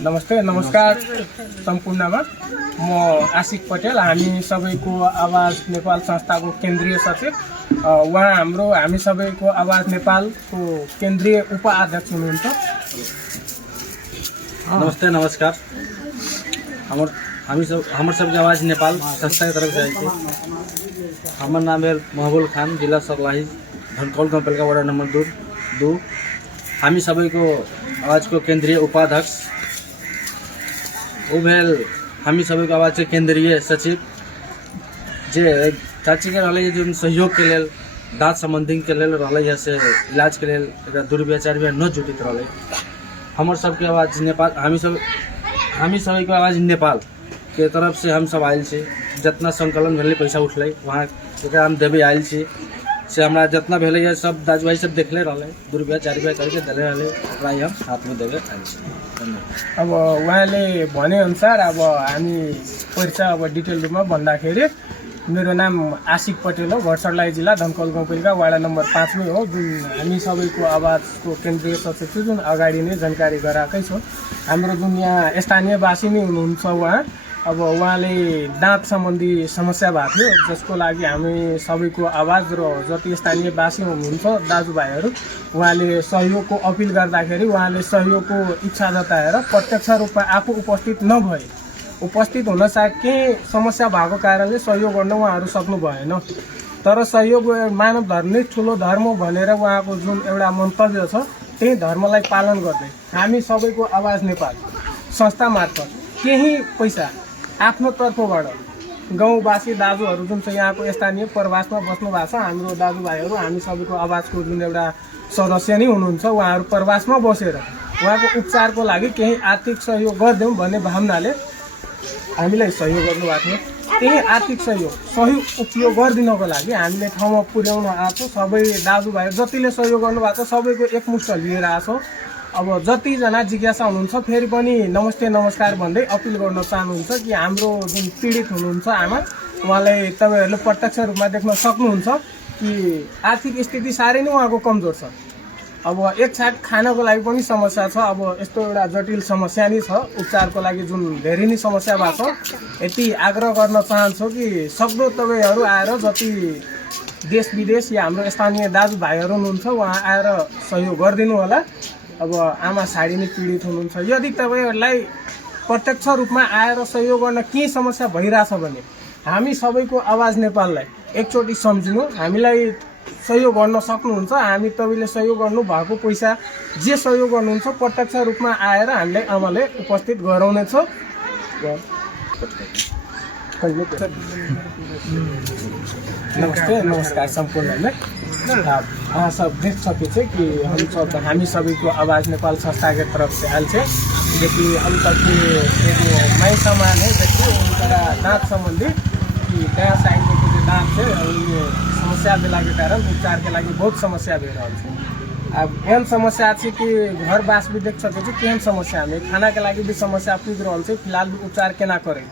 नमस्ते नमस्कार सम्पूर्णमा म आशिक पटेल हामी सबैको आवाज नेपाल संस्थाको केन्द्रीय सचिव उहाँ हामी सबैको आवाज नेपालको केन्द्रीय उपाध्यक्ष हुनुहुन्छ। नमस्ते नमस्कार हमर सबके आवाज नेपाल संस्था की तरफ से आई थी। हमार नाम है महबूल खान, जिला सर्लाही, धनकौल गाउँपालिका वडा नंबर 2। हामी सबैको आवाज को केन्द्रीय उपाध्यक्ष उभेल हामी सबैको आवाज के केन्द्रीय सचिव जे चाची के रहले जो सहयोग के लेल दाँत संबंधी के लेल रहले से इलाज के लेल 2 रुपया 4 रुपया न जुटित रहले। हमर सबके आवाज नेपाल हामी सबैको आवाज नेपाल के तरफ से हम सब आयल छी। जितना संकलन भेले पैसा उठले वहाँ हम देवे आयल छी से हमरा जितना भेले है सब दाजुभाई सब देखले रहले 2 रुपया 4 रुपया करके देले रहले ओकरा हम हाथ में देवे आयल छी। अब उहाँले भने अनुसार अब हामी परिचय अब डिटेल रूपमा भन्दाखेरि मेरो नाम आशिक पटेल हो, भट्टसर्लाही जिल्ला धनकौल गाउँपालिका वडा नम्बर 5 में हो, जुन हामी सबैको आवाजको केन्द्रीय सचिव छु, जुन अगाडि नै जानकारी गराएकै छु। हाम्रो जुन यहाँ स्थानीयवासी नै हुनुहुन्छ उहाँ, अब उहाँले दाँत सम्बन्धी समस्या भएको थियो, जसको लागि हामी सबैको आवाज र जति स्थानीयवासी हुनुहुन्छ दाजुभाइहरू उहाँले सहयोगको अपिल गर्दाखेरि उहाँले सहयोगको इच्छा जताएर प्रत्यक्ष रूपमा आफू उपस्थित हुन के समस्या भएको कारणले सहयोग गर्न उहाँहरू सक्नु भएन। तर सहयोग मानव धर्म नै ठुलो धर्म भनेर उहाँको जुन एउटा मन्तव्य छ त्यही धर्मलाई पालन गर्दै हामी सबैको आवाज नेपाल संस्था मार्फत केही पैसा आफ्नो तर्फबाट गाउँवासी दाजुहरू जुन चाहिँ यहाँको स्थानीय प्रवासमा बस्नु भएको छ हाम्रो दाजुभाइहरू हामी सबैको आवाजको जुन एउटा सदस्य नै हुनुहुन्छ, उहाँहरू प्रवासमा बसेर उहाँको उपचारको लागि केही आर्थिक सहयोग गरिदिउँ भन्ने भावनाले हामीलाई सहयोग गर्नुभएको थियो। त्यही आर्थिक सहयोग उपयोग गरिदिनको लागि हामीले ठाउँमा पुर्याउन आएको सबै दाजुभाइ जतिले सहयोग गर्नुभएको छ सबैको एकमुष्ट लिएर आएको। अब जतिजना जिज्ञासा हुनुहुन्छ फेरि पनि नमस्ते नमस्कार भन्दै अपिल गर्न चाहनुहुन्छ कि हाम्रो जुन पीडित हुनुहुन्छ आमा उहाँलाई तपाईँहरूले प्रत्यक्ष रूपमा देख्न सक्नुहुन्छ कि आर्थिक स्थिति साह्रै नै उहाँको कमजोर छ। अब एक छाक खानको लागि पनि समस्या छ। अब यस्तो एउटा जटिल समस्या नै छ, उपचारको लागि जुन धेरै नै समस्या भएको छ। यति आग्रह गर्न चाहन्छु कि सक्दो तपाईँहरू आएर जति देश विदेश या हाम्रो स्थानीय दाजुभाइहरू हुनुहुन्छ उहाँ आएर सहयोग गरिदिनु होला। अब आमा साडी नै पीडित हुनुहुन्छ, यदि तपाईँहरूलाई प्रत्यक्ष रूपमा आएर सहयोग गर्न केही समस्या भइरहेछ भने हामी सबैको आवाज नेपाललाई एकचोटि सम्झिनु, हामीलाई सहयोग गर्न सक्नुहुन्छ। हामी तपाईँले सहयोग गर्नु भएको पैसा जे सहयोग गर्नुहुन्छ प्रत्यक्ष रूपमा आएर हामीलाई आमाले उपस्थित गराउनेछ। नमस्ते नमस्कार सम्पूर्ण सब देख सके थे कि हामी सबैको आवाज नेपाल संस्था के तरफ से आयल है, जो कि अभी तक जो नए सामान है देखिए उनका दाँत संबंधी कि नया साइड में जो दाँत है समस्या के लागि कारण उपचार के लागि बहुत समस्या भइ रहल छै। अब एहन समस्या है कि घर बास भी देख सके केहन समस्या में खाना के लागि भी समस्या पुग रहल छै, फिलहाल भी उपचार केना करे।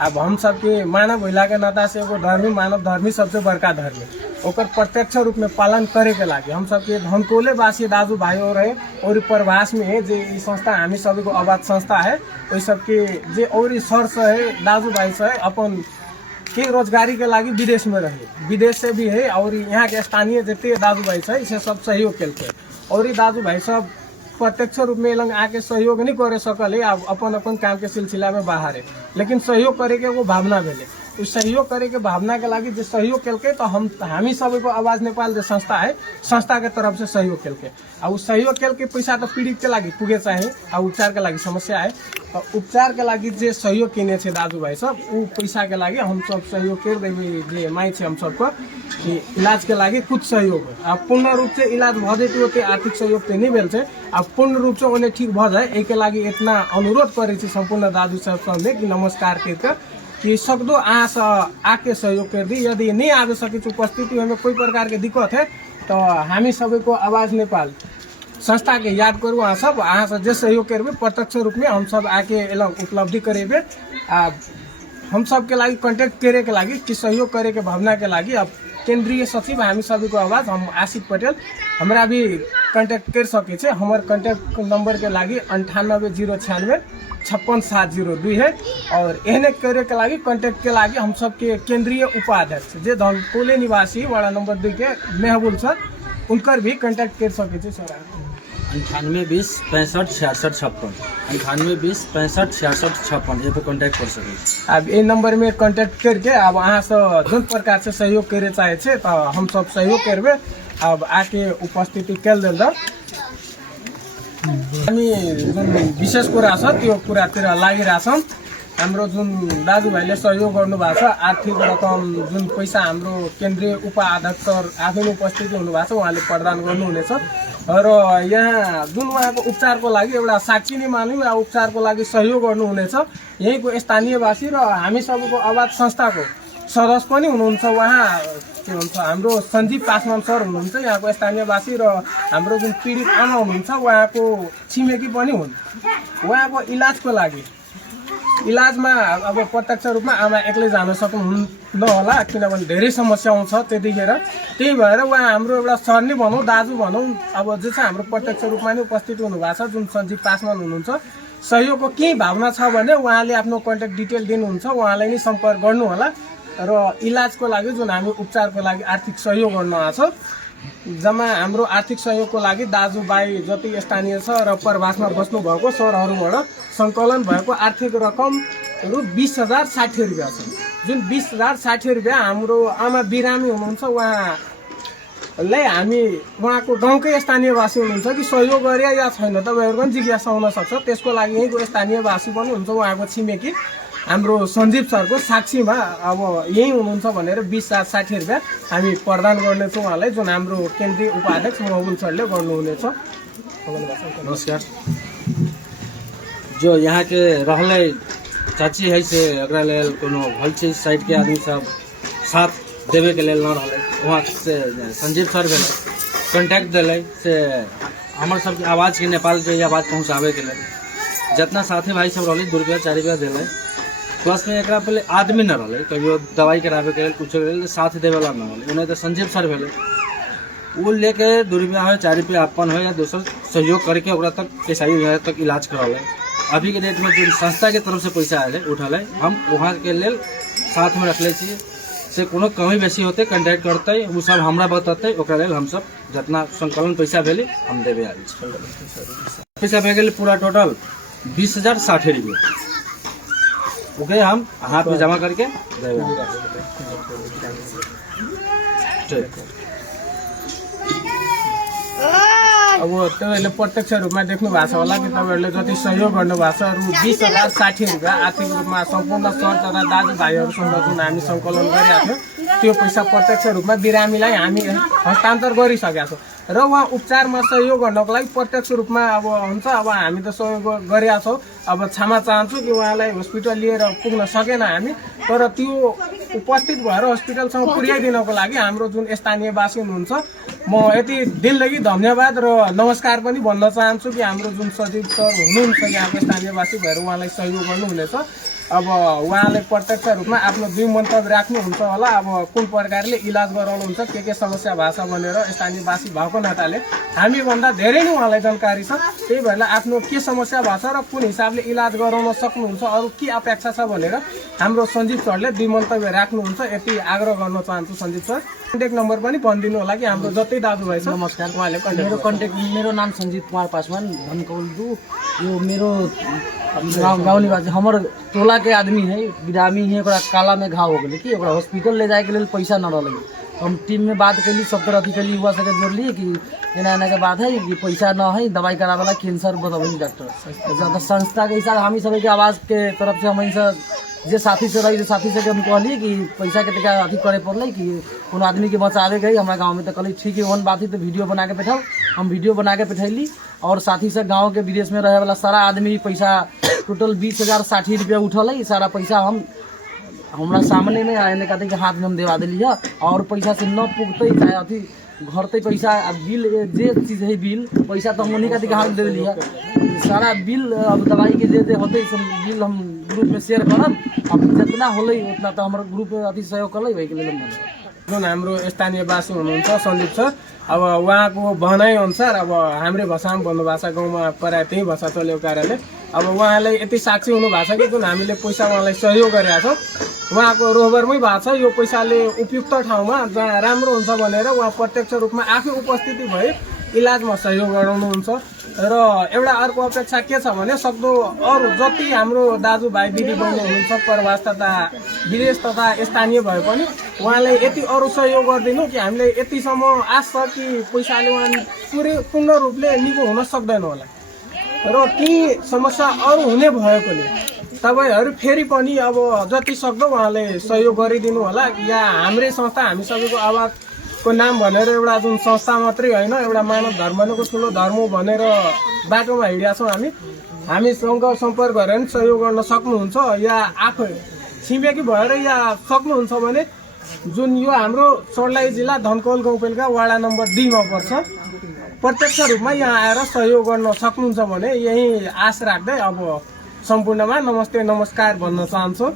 अब हम सबके मानव महिला के नाता से एगो धर्मी मानव धर्मी सबसे बड़का धर्मी ओकर प्रत्यक्ष रूप में पालन करे के लागे हम सबके धनकौले वासी दाजू भाई हो रहे और प्रवास में है जे संस्था हामी सबैको आवाज संस्था है वही सबके जे और सर्स है दाजू भाई से अपन के रोजगारी के लागी विदेश में रहे, विदेश से भी है और यहाँ के स्थानीय जितने दाजू भाई से इसे सब सहयोग के और दाजू भाई सब प्रत्यक्ष रूप में लंग आके सहयोग नहीं करे सकल है। अब अपन अपन काम के सिलसिला में बाहर है, लेकिन सहयोग करे के वो भावना भेले उस सहयोग करे के भावना के लागि जो सहयोग के तो हामी सबैको आवाज नेपाल जो संस्था है संस्था के तरफ से सहयोग के अब उस सहयोग के पैसा तो पीड़ित के लागि पुगे चाहे अब उपचार के लागि समस्या है। उपचार के लागि जे सहयोग किने छे दाजुभाइ सब उ पैसा के लागि हम सब सहयोग कर देबे जे माई छे हम सबको कि इलाज के लागि कुछ सहयोग है। अब पूर्ण रूप से इलाज भ जेते ओते आर्थिक सहयोग ते नहीं भेल छे, अब पूर्ण रूप से ओने ठीक भ जाए एके लागि इतना अनुरोध करे छे संपूर्ण दाजु सब सबले कि नमस्कार करके कि सकदो आके सहयोग कर दी। यदि नहीं आ सके उपस्थिति में कोई प्रकार के दिक्कत है तो हामी सबैको आवाज नेपाल संस्था के याद करूँ अहाँ सब जे सहयोग करबे प्रत्यक्ष रूप में हम सब आके एला उपलब्धि करेबे। हम सब के लागि कांटेक्ट करे के लागि कि सहयोग करे के भावना के लागि अब केंद्रीय सचिव हामी सबैको आवाज हम आशिक पटेल हमरा भी कॉन्टैक्ट कर सके छे। हमार कॉन्टैक्ट नंबर के लागी 9809965702 है। और एहने करे के लागी कॉन्टैक्ट के लागी हम सबके केंद्रीय उपाध्यक्ष जे धनकौली निवासी वार्ड नंबर 2 के मेहबूल सर उनकर भी कॉन्टैक्ट कर सके छे सर। 9820 65 66 56 9820 65 66 56 ये पे कांटेक्ट कर सके। अब ये नंबर में कांटेक्ट करके अब अहाँ से जोन प्रकार से सहयोग करे चाहे छे तो हम सब सहयोग करबे। अब आके उपस्थिति कल देल हामी जुन विशेष कुरा छ त्यो कुरातिर लागिरहेछौँ। हाम्रो जुन दाजुभाइले सहयोग गर्नुभएको छ आर्थिक रकम जुन पैसा हाम्रो केन्द्रीय उपाध्यक्ष आफै उपस्थिति हुनुभएको छ उहाँले प्रदान गर्नुहुनेछ। र यहाँ जुन उहाँको उपचारको लागि एउटा साक्षी नै मानौँ या उपचारको लागि सहयोग गर्नुहुनेछ यहीँको स्थानीयवासी र हामी सबैको आवाज संस्थाको सदस्य पनि हुनुहुन्छ। उहाँ के भन्छ हाम्रो सञ्जीव पासवान सर हुनुहुन्छ यहाँको स्थानीयवासी र हाम्रो जुन पीडित आमा हुनुहुन्छ उहाँको छिमेकी पनि हुन्। उहाँको इलाजको लागि इलाजमा अब प्रत्यक्ष रूपमा आमा एक्लै जान सक्नुहुन्न होला किनभने धेरै समस्या आउँछ त्यतिखेर। त्यही भएर उहाँ हाम्रो एउटा सर नै भनौँ दाजु भनौँ अब जो चाहिँ हाम्रो प्रत्यक्ष रूपमा नै उपस्थित हुनुभएको छ जुन सञ्जीव पासवान हुनुहुन्छ। सहयोगको केही भावना छ भने उहाँले आफ्नो कन्ट्याक्ट डिटेल दिनुहुन्छ उहाँलाई नै सम्पर्क गर्नुहोला। र इलाजको लागि जुन हामी उपचारको लागि आर्थिक सहयोग गर्न आएको छ जम्मा हाम्रो आर्थिक सहयोगको लागि दाजुभाइ जति स्थानीय छ र प्रवासमा बस्नुभएको सरहरूबाट सङ्कलन भएको आर्थिक रकम रु 20,060 रुपियाँ छ। जुन 20,060 रुपियाँ हाम्रो आमा बिरामी हुनुहुन्छ उहाँलाई हामी उहाँको गाउँकै स्थानीयवासी हुनुहुन्छ कि सहयोग गरे या छैन तपाईँहरूको पनि जिज्ञासा हुनसक्छ। त्यसको लागि यहीँको स्थानीयवासी पनि हुन्छ उहाँको छिमेकी हाम्रो सञ्जीव सरको साक्षीमा अब यही हुनुहुन्छ भनेर 20,060 रुपियाँ हामी प्रदान गर्नेछौँ उहाँलाई जुन हाम्रो केन्द्रीय उपाध्यक्ष मेहबूल सरले गर्नुहुनेछ। नमस्कार। जो यहाँ के रहले चाची है से अगरा लेल कोनो भल चीज साइड के आदमी सब साथ देवे के लेल न रहले वहाँ से संजीव सर भेले कांटेक्ट दिले से हमर सबके आवाज के नेपाल के आवाज पहुँचावे के लेल जितना साथी भाई सब रहले 2 रुपया 4 रुपया दिले। प्लस में एक पहले आदमी न रहे कहियो दवाई करावे के कुछ साथ देवे वाला न रहे उन्हें तो संजीव सर भेले वो लेके 2 रुपया हो 4 रुपया अपन हो या दोसर सहयोग करके ओकरा तक केसाई तक इलाज करावे। अभी के डेट में जो संस्था के तरफ से पैसा आए उठल हम वहाँ के लेल साथ में रखले छी से कोनो कमी बेसी होते कांटेक्ट करते वो सब हमरा बताते ओकरा लेल हम सब जितना संकलन पैसा भेले हम देवे आबे छी। पैसा भे गेल पूरा टोटल 20,060 रुपया ओके हम हाथ में जमा करके अब तपाईँहरूले प्रत्यक्ष रूपमा देख्नु भएको छ होला कि तपाईँहरूले जति सहयोग गर्नुभएको छ रु 20,060 रुपियाँ आर्थिक रूपमा सम्पूर्ण सर तथा दाजुभाइहरूसँग जुन हामी सङ्कलन गरिरहेको थियौँ त्यो पैसा प्रत्यक्ष रूपमा बिरामीलाई हामी हस्तान्तर गरिसकेका छौँ। र उहाँ उपचारमा सहयोग गर्नको लागि प्रत्यक्ष रूपमा अब हुन्छ अब हामी त सहयोग गरेका छौँ। अब क्षमा चाहन्छु कि उहाँलाई हस्पिटल लिएर पुग्न सकेन हामी तर त्यो उपस्थित भएर हस्पिटलसँग पुर्याइदिनको लागि हाम्रो जुन स्थानीयवासी हुनुहुन्छ म यति दिलदेखि धन्यवाद र नमस्कार पनि भन्न चाहन्छु कि हाम्रो जुन सचिव सर हुनुहुन्छ यहाँको स्थानीयवासी भएर उहाँलाई सहयोग गर्नुहुनेछ। अब उहाँले प्रत्यक्ष रूपमा आफ्नो 2 मन्तव्य राख्नुहुन्छ होला अब कुन प्रकारले इलाज गराउनुहुन्छ के समस्या भएको छ भनेर स्थानीयवासी भएको नाताले हामीभन्दा धेरै नै उहाँलाई जानकारी छ। त्यही भएर आफ्नो के समस्या भएको छ र कुन हिसाबले इलाज गराउन सक्नुहुन्छ अरू के अपेक्षा छ भनेर हाम्रो सञ्जीव सरले 2 मन्तव्य राख्नुहुन्छ यति आग्रह गर्न चाहन्छु। सञ्जीव सर कन्ट्याक्ट नम्बर पनि भनिदिनु होला कि हाम्रो जति दाजुभाइ छ। नमस्कार उहाँले मेरो नाम संजीव कुमार पासवान धनकौली यो मेरो गाँव निवासी हमारे टोला के आदमी है बिरामी है काला में घाव हो गए कि हॉस्पिटल ले जाए के लिए पैसा न रही हम टीम में बात कली 70 अधिकारी युवा से जोड़लिए कि एना के बात है कि पैसा न है दवाई करावेला कैंसर बताबी डॉक्टर संस्था के हिसाब हम सब के आवाज के तरफ से हम जे साथी से रही साथी से हम कहलिए कि पैसा के अथी करे पड़ल कि कोनो आदमी के बचावे गई हमारे गाँव में तो कहली ठीक है वन बात ही तो वीडियो बना के बैठाओ हम वीडियो बना के बैठैली और साथी से गांव के विदेश में रहे वाला सारा आदमी पैसा टोटल 20,060 रुपया उठल है सारा पैसा हम हमारा सामने में आने कहते कि हाथ में हम देवा दिली है और पैसा से न पुगते चाहे अथी घरते पैसा बिल जे चीज़ है बिल पैसा तो हम उन्हीं का हाथ दे दिली है सारा बिल अब दवाई के जे होते बिल हम ग्रुप में शेयर करब अब जितना होले उतना तो हमारे ग्रुप अथी सहयोग कर वही के लिए जुन हाम्रो स्थानीयवासी हुनुहुन्छ सन्दीप सर, अब उहाँको भनाइअनुसार अब हाम्रै भाषामा भन्नुभएको छ, गाउँमा प्रायः त्यही भाषा चलेको कारणले अब उहाँले यति साक्षी हुनुभएको छ कि जुन हामीले पैसा उहाँलाई सहयोग गरेका छौँ उहाँको रोहबरमै भएको छ। यो पैसाले उपयुक्त ठाउँमा जहाँ राम्रो हुन्छ भनेर उहाँ प्रत्यक्ष रूपमा आफै उपस्थिति भए इलाजमा सहयोग गराउनुहुन्छ। र एउटा अर्को अपेक्षा के छ भने सक्दो अरू जति हाम्रो दाजुभाइ दिदीबहिनी हुनुहुन्छ प्रवास तथा विदेश तथा स्थानीय भए पनि उहाँले यति अरू सहयोग गरिदिनु कि हामीले यतिसम्म आश छ कि पैसाले उहाँ पूर्ण रूपले निको हुन सक्दैन होला। र ती समस्या अरू हुने भएकोले तपाईँहरू फेरि पनि अब जति सक्दो उहाँले सहयोग गरिदिनु होला। या हाम्रै संस्था हामी सबैको आवाजको नाम भनेर एउटा जुन संस्था मात्रै होइन, एउटा मानव धर्मको ठुलो धर्म भनेर बाटोमा हिँडेका छौँ। हामीसँग सम्पर्क गरेर पनि सहयोग गर्न सक्नुहुन्छ या आफै छिमेकी भएर या सक्नुहुन्छ भने जुन यो हाम्रो सर्लाही जिल्ला धनकौल गाउँपालिका वडा नम्बर 2 मा पर्छ, प्रत्यक्ष रूपमा यहाँ आएर सहयोग गर्न सक्नुहुन्छ भने यही आश राख्दै अब सम्पूर्णमा नमस्ते नमस्कार भन्न चाहन्छु।